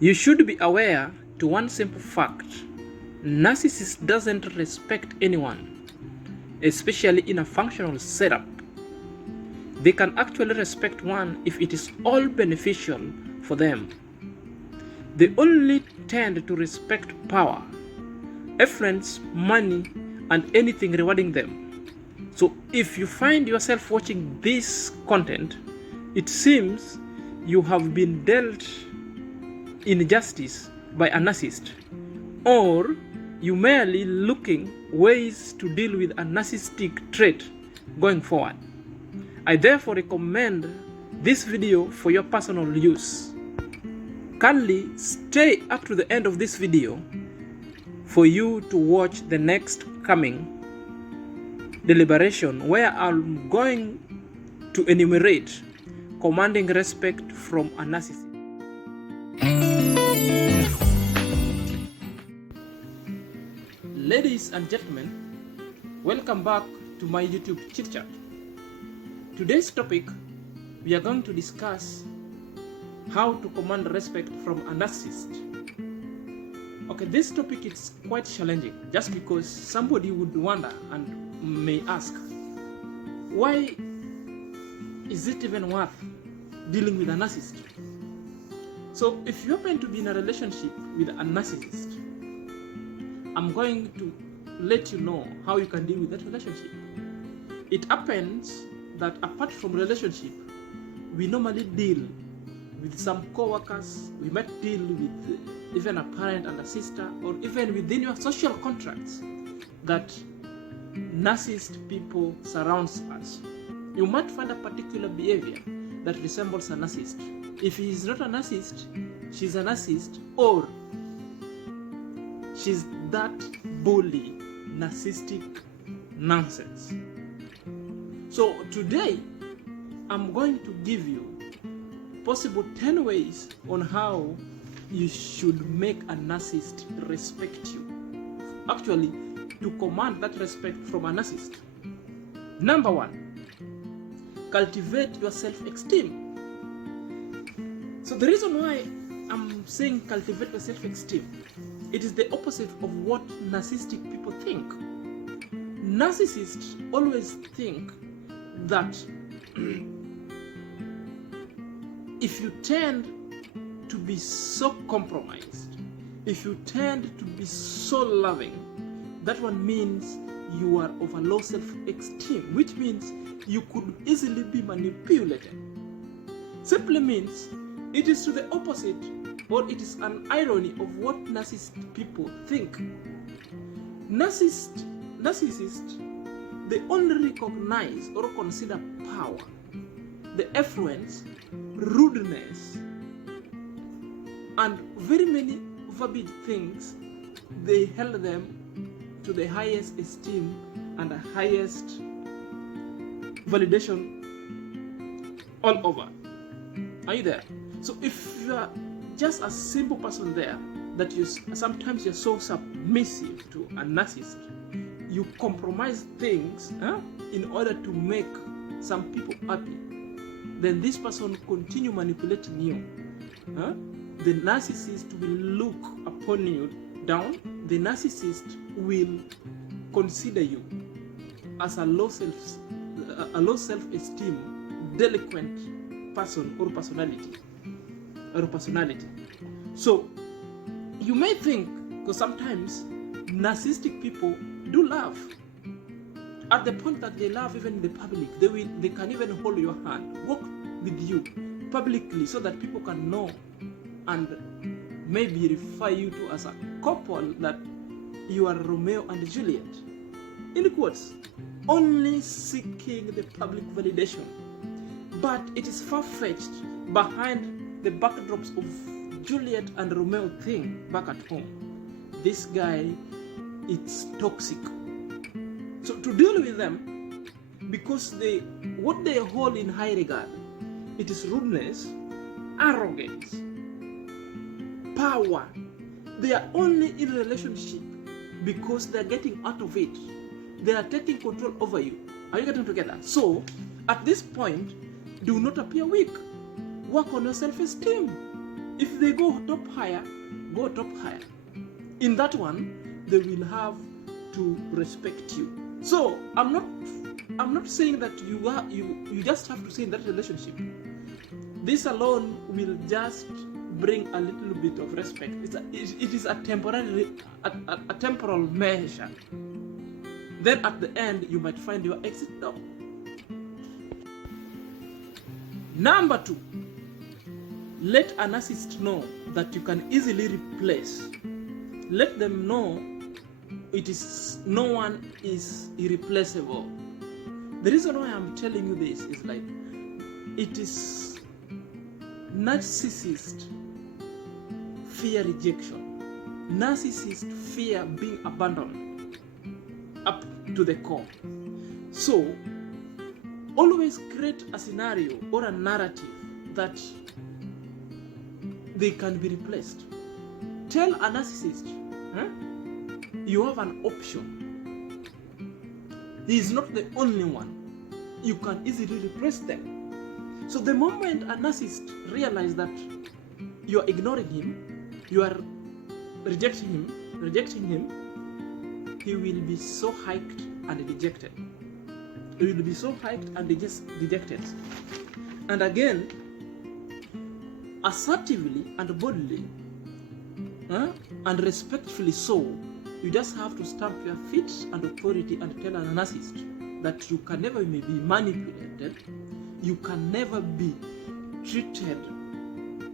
You should be aware to one simple fact: narcissist doesn't respect anyone, especially in a functional setup. They can actually respect one if it is all beneficial for them. They only tend to respect power, affluence, money, and anything rewarding them. So if you find yourself watching this content, it seems you have been dealt injustice by a narcissist, or you merely looking ways to deal with a narcissistic trait going forward. I therefore recommend this video for your personal use. Kindly stay up to the end of this video for you to watch the next coming deliberation, where I'm going to enumerate commanding respect from a narcissist. Ladies and gentlemen, welcome back to my YouTube chit chat. Today's topic, we are going to discuss how to command respect from a narcissist. Okay, this topic is quite challenging just because somebody would wonder and may ask, why is it even worth dealing with a narcissist? So if you happen to be in a relationship with a narcissist, I'm going to let you know how you can deal with that relationship. It happens that apart from relationship, we normally deal with some co-workers, we might deal with even a parent and a sister, or even within your social contracts that narcissist people surrounds us. You might find a particular behavior that resembles a narcissist. If he is not a narcissist, she's a narcissist, or she's that bully, narcissistic nonsense. So today, I'm going to give you possible 10 ways on how you should make a narcissist respect you. Actually, to command that respect from a narcissist. Number 1, cultivate your self-esteem. So the reason why I'm saying cultivate your self-esteem, it is the opposite of what narcissistic people think. Narcissists always think that if you tend to be so compromised, if you tend to be so loving, that one means you are of a low self-esteem, which means you could easily be manipulated. Simply means it is to the opposite, or it is an irony of what narcissist people think. Narcissists, they only recognize or consider power, the affluence, rudeness, and very many forbidden things. They held them to the highest esteem and the highest validation all over. Are you there? So if you are just a simple person there, that you sometimes you're so submissive to a narcissist, you compromise things in order to make some people happy, then this person will continue manipulating you. The narcissist will look upon you down. The narcissist will consider you as a low self-esteem, delinquent person or personality. So you may think, because sometimes narcissistic people do love at the point that they love even in the public. They can even hold your hand, walk with you publicly, so that people can know and maybe refer you to as a couple, that you are Romeo and Juliet. In quotes, only seeking the public validation. But it is far-fetched behind the backdrops of Juliet and Romeo thing back at home. This guy, it's toxic. So to deal with them, because what they hold in high regard, it is rudeness, arrogance, power. They are only in a relationship because they are getting out of it. They are taking control over you. Are you getting together? So at this point, do not appear weak. Work on your self-esteem. If they go top higher. In that one, they will have to respect you. So I'm not saying that you just have to stay in that relationship. This alone will just bring a little bit of respect. It is a temporal measure. Then at the end, you might find your exit door. Number 2, let a narcissist know that you can easily replace. Let them know no one is irreplaceable. The reason why I'm telling you this is like, it is narcissist fear rejection. Narcissists fear being abandoned up to the core. So always create a scenario or a narrative that they can be replaced. Tell a narcissist, you have an option. He is not the only one. You can easily replace them. So the moment a narcissist realizes that you are ignoring him, you are rejecting him, he will be so hiked and dejected. He will be so hiked and dejected. And again, assertively and boldly and respectfully so, you just have to stamp your feet and authority and tell a narcissist that you can never be manipulated, you can never be treated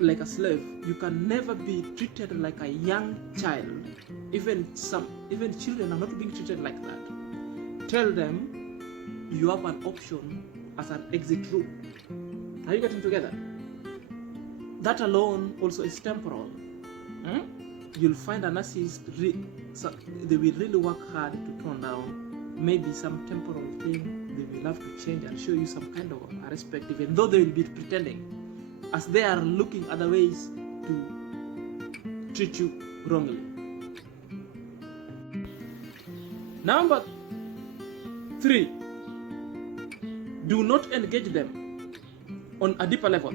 like a slave, you can never be treated like a young child. Even children are not being treated like that. Tell them you have an option as an exit route. Are you getting together? That alone also is temporal. You'll find a narcissist, they will really work hard to tone down maybe some temporal thing. They will have to change and show you some kind of respect, even though they will be pretending, as they are looking other ways to treat you wrongly. Number 3, do not engage them on a deeper level.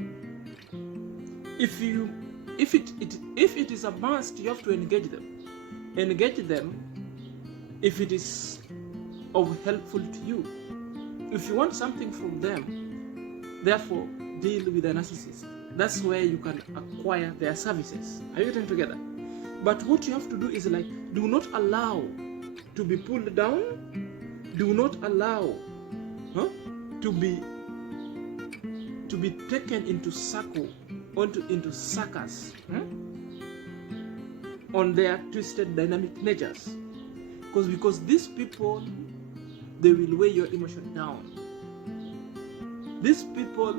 If it is a must, you have to engage them. Engage them if it is of helpful to you. If you want something from them, therefore deal with a narcissist. That's where you can acquire their services. Are you getting together? But what you have to do is like, do not allow to be pulled down. Do not allow to be taken into circus on their twisted dynamic natures. Because these people, they will weigh your emotion down. These people,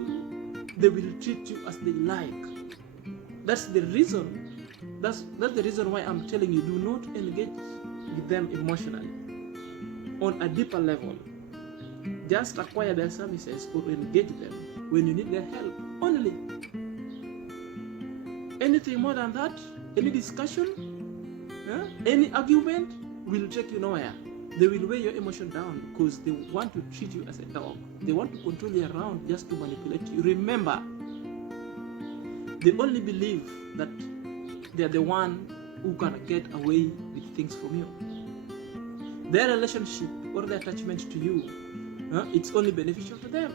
they will treat you as they like. That's the reason. That's the reason why I'm telling you, do not engage with them emotionally on a deeper level. Just acquire their services or engage them when you need their help only. Anything more than that, any discussion, any argument will take you nowhere. They will weigh your emotion down because they want to treat you as a dog. They want to control you around just to manipulate you. Remember, they only believe that they are the one who can get away with things from you. Their relationship or their attachment to you, it's only beneficial to them.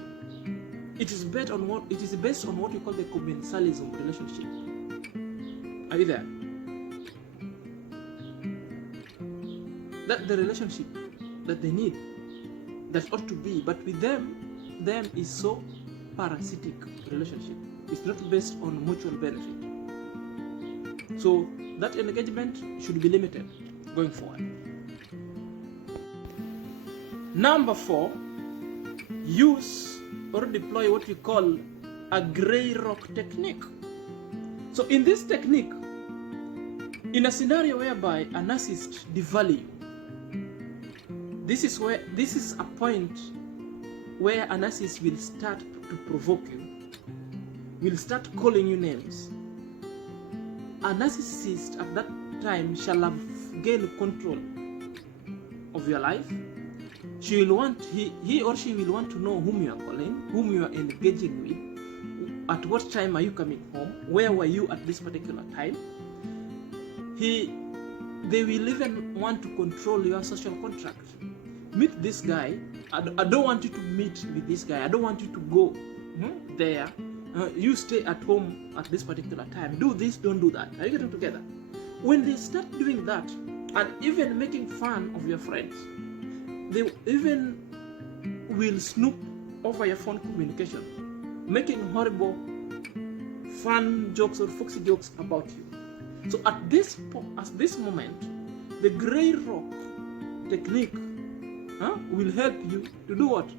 It is based on what we call the commensalism relationship. Are you there? That's the relationship that they need, that ought to be. But with them is so parasitic relationship. It's not based on mutual benefit. So that engagement should be limited going forward. Number 4, use or deploy what we call a gray rock technique. So in this technique, in a scenario whereby a narcissist devalues, this is a point where a narcissist will start to provoke you, will start calling you names. A narcissist at that time shall have gained control of your life. He or she will want to know whom you are calling, whom you are engaging with, at what time are you coming home? Where were you at this particular time? They will even want to control your social contract. Meet this guy. I don't want you to meet with this guy. I don't want you to go there. You stay at home at this particular time. Do this, don't do that. Are you getting together? When they start doing that, and even making fun of your friends, they even will snoop over your phone communication, making horrible fun jokes or foxy jokes about you. So at this moment, the gray rock technique will help you to do what?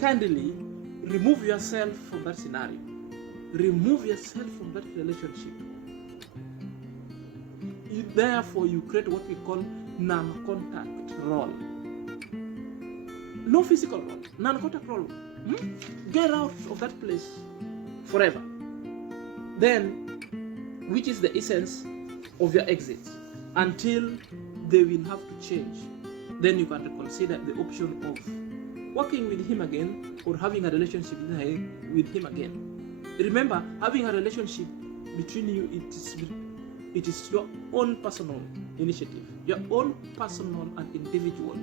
Kindly remove yourself from that scenario. Remove yourself from that relationship. Therefore, you create what we call non-contact role. No physical role, non-contact role. Get out of that place forever. Then, which is the essence of your exit, until they will have to change. Then you can consider the option of working with him again or having a relationship with him again. Remember, having a relationship between you, it is your own personal initiative, your own personal and individual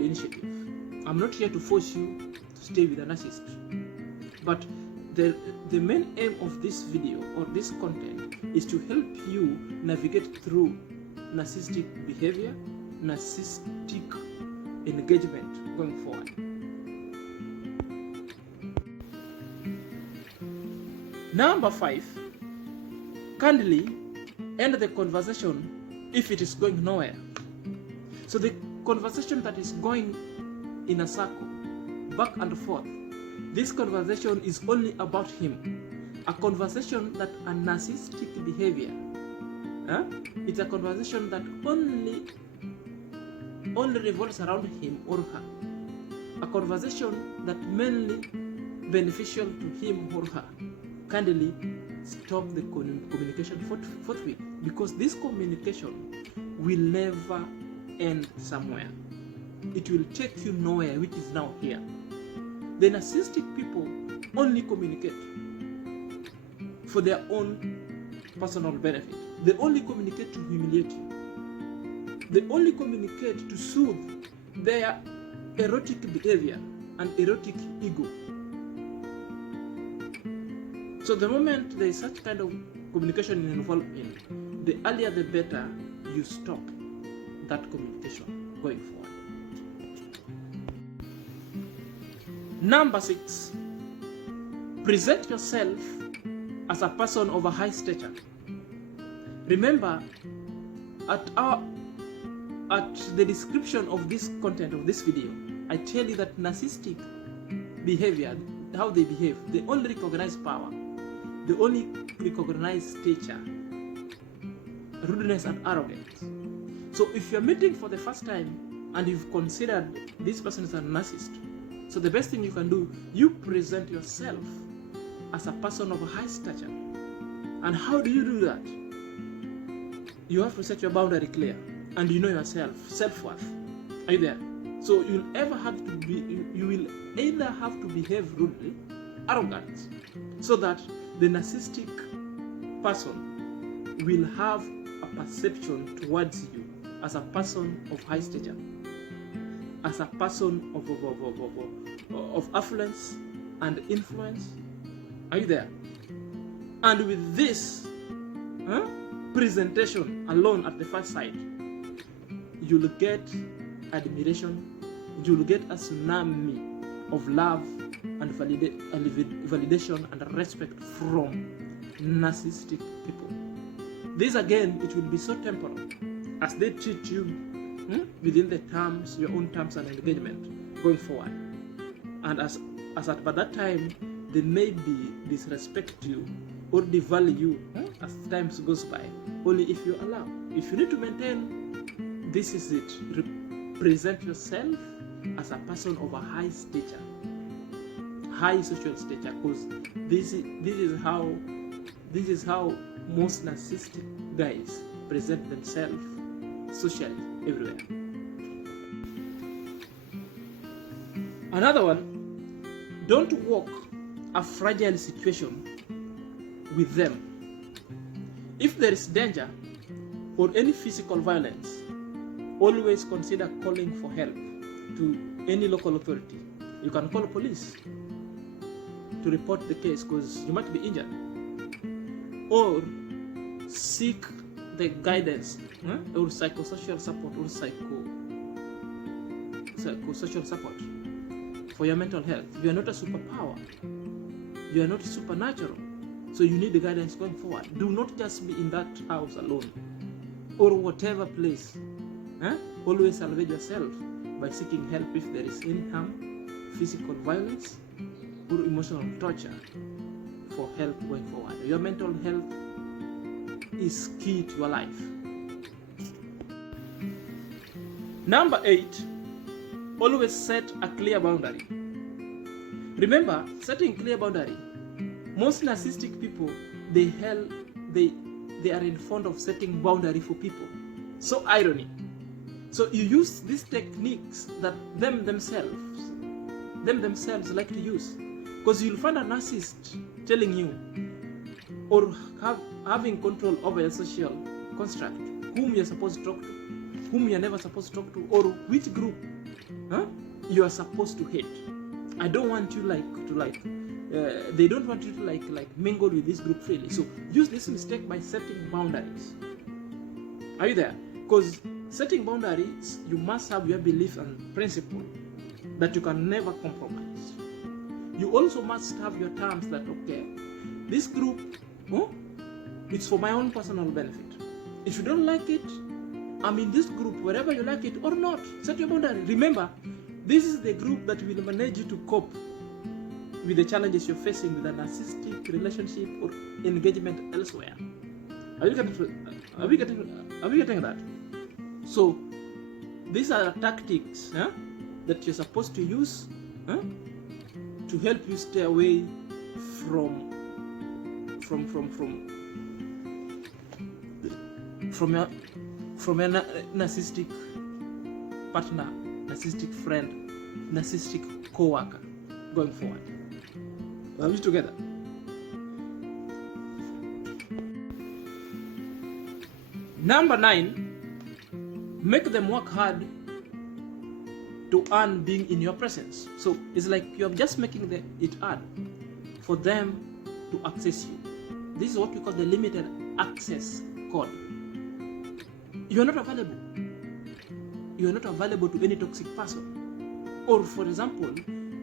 initiative. I'm not here to force you to stay with a narcissist, but the main aim of this video or this content is to help you navigate through narcissistic behavior, narcissistic engagement going forward. Number 5, kindly end the conversation if it is going nowhere. So the conversation that is going in a circle, back and forth, this conversation is only about him. A conversation that a narcissistic behavior, it's a conversation that only revolves around him or her. A conversation that mainly beneficial to him or her. Kindly stop the communication forthwith, because this communication will never end somewhere. It will take you nowhere, which is now here. The narcissistic people only communicate for their own personal benefit. They only communicate to humiliate you. They only communicate to soothe their erotic behavior and erotic ego. So the moment there is such kind of communication involved in, the earlier the better you stop that communication going forward. Number 6, present yourself as a person of a high stature. Remember, at the description of this content of this video, I tell you that narcissistic behavior, how they behave, they only recognize power. They only recognize stature, rudeness, and arrogance. So if you're meeting for the first time and you've considered this person is a narcissist, so the best thing you can do, you present yourself as a person of a high stature. And how do you do that? You have to set your boundary clear, and you know yourself, self-worth. Are you there? So you will either have to behave rudely, arrogant, so that the narcissistic person will have a perception towards you as a person of high stature, as a person of affluence and influence. Are you there? And with this presentation alone at the first sight, you'll get admiration, you'll get a tsunami of love and validation and respect from narcissistic people. This again, it will be so temporal as they treat you within the terms, your own terms and engagement going forward. And as at by that time, they may be disrespect you or devalue you as times goes by, only if you allow. If you need to maintain, this is it. Present yourself as a person of a high stature, high social stature, because this is how most narcissistic guys present themselves socially everywhere. Another one, don't walk a fragile situation with them. If there is danger or any physical violence, always consider calling for help to any local authority. You can call police to report the case because you might be injured, or seek the guidance or psychosocial support or psychosocial support for your mental health. You are not a superpower. You are not supernatural. So you need the guidance going forward. Do not just be in that house alone or whatever place. Always salvage yourself by seeking help if there is any harm, physical violence, or emotional torture for help going forward. Your mental health is key to your life. Number 8, always set a clear boundary. Remember, setting clear boundary. Most narcissistic people, they are in fond of setting boundary for people. So irony. So you use these techniques that them themselves like to use, because you'll find a narcissist telling you or having control over your social construct, whom you're supposed to talk to, whom you're never supposed to talk to, or which group you are supposed to hate. I don't want you they don't want you to mingle with this group freely. So use this mistake by setting boundaries. Are you there? Because setting boundaries, you must have your belief and principle that you can never compromise. You also must have your terms that, okay, this group, it's for my own personal benefit. If you don't like it, I'm in this group, whether you like it or not. Set your boundary. Remember, this is the group that will manage you to cope with the challenges you're facing with a narcissistic relationship or engagement elsewhere. Are we getting that? So these are tactics that you're supposed to use to help you stay away from your narcissistic partner, narcissistic friend, narcissistic co-worker going forward. Are we together? Number 9, make them work hard to earn being in your presence. So it's like you're just making it hard for them to access you. This is what we call the limited access code. You're not available. You're not available to any toxic person. Or for example,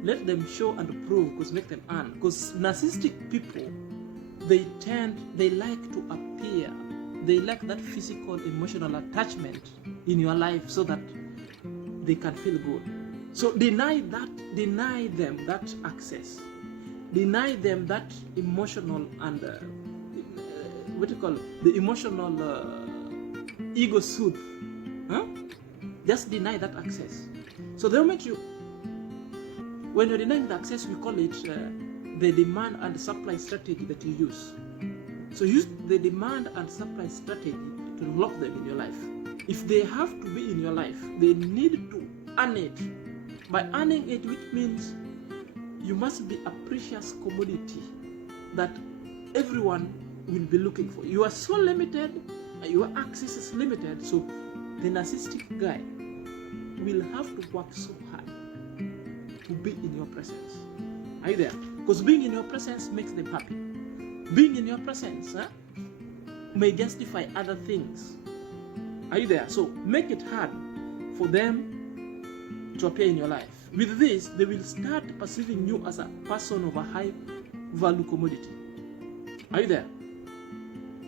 let them show and prove, because make them earn. Because narcissistic people, they like to appear. They like that physical, emotional attachment in your life so that they can feel good. So deny them that access. Deny them that emotional and the emotional ego soothe. Just deny that access. So the moment when you're denying the access, we call it the demand and supply strategy that you use. So use the demand and supply strategy to lock them in your life. If they have to be in your life, they need to earn it. By earning it, which means you must be a precious commodity that everyone will be looking for. You are so limited, your access is limited, so the narcissistic guy will have to work so hard to be in your presence. Are you there? Because being in your presence makes them happy. Being in your presence may justify other things. Are you there? So make it hard for them to appear in your life. With this, they will start perceiving you as a person of a high value commodity. Are you there?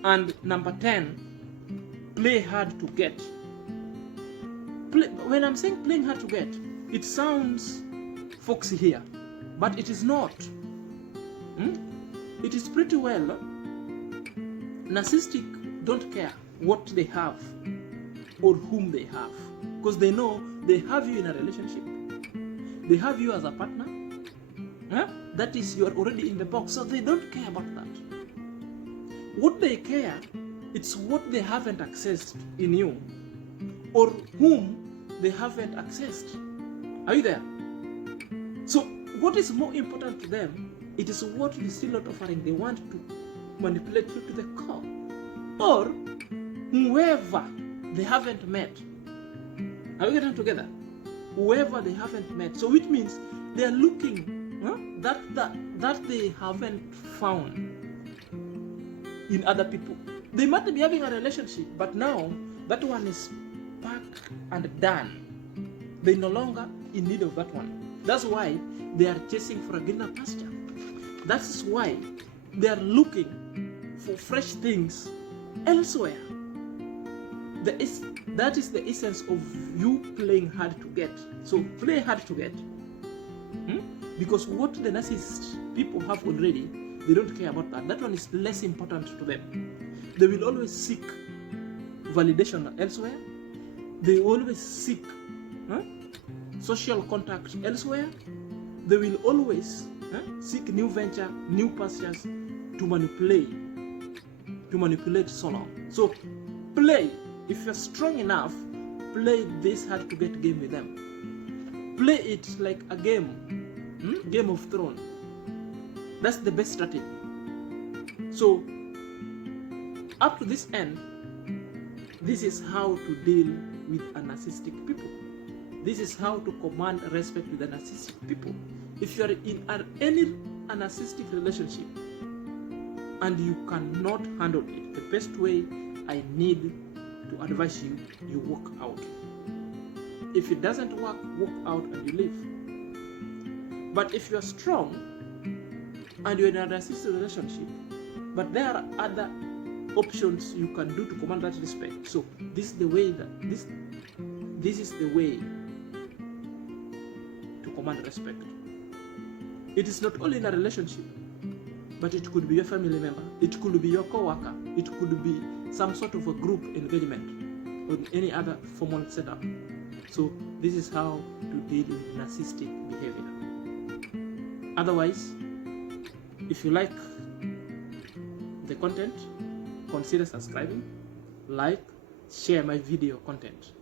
And number 10, play hard to get. When I'm saying playing hard to get, it sounds foxy here, but it is not. It is pretty well. Narcissistic don't care what they have or whom they have, because they know they have you in a relationship. They have you as a partner. That is, you are already in the box, so they don't care about that. What they care, it's what they haven't accessed in you, or whom they haven't accessed. Are you there? So what is more important to them it is what you're still not offering. They want to manipulate you to the core. Or whoever they haven't met. Are we getting together? Whoever they haven't met. So which means they are looking that they haven't found in other people. They might be having a relationship, but now that one is back and done. They're no longer in need of that one. That's why they are chasing for a greener pasture. That's why they are looking for fresh things elsewhere. That is the essence of you playing hard to get. So play hard to get. Because what the narcissist people have already, they don't care about that. That one is less important to them. They will always seek validation elsewhere. They always seek social contact elsewhere. They will always seek new venture, new pastures to manipulate so long. So play. If you're strong enough, play this hard to get game with them. Play it like a game. Game of Thrones. That's the best strategy. So, up to this end, this is how to deal with a narcissistic people. This is how to command respect with a narcissistic people. If you are in any narcissistic relationship and you cannot handle it, the best way I need to advise you, you walk out. If it doesn't work, walk out and you leave. But if you are strong and you're in a narcissistic relationship, but there are other options you can do to command that respect. So this is the way this is the way to command respect. It is not only in a relationship, but it could be your family member, it could be your co-worker, it could be some sort of a group engagement or any other formal setup. So this is how to deal with narcissistic behavior. Otherwise, if you like the content, consider subscribing, like, share my video content.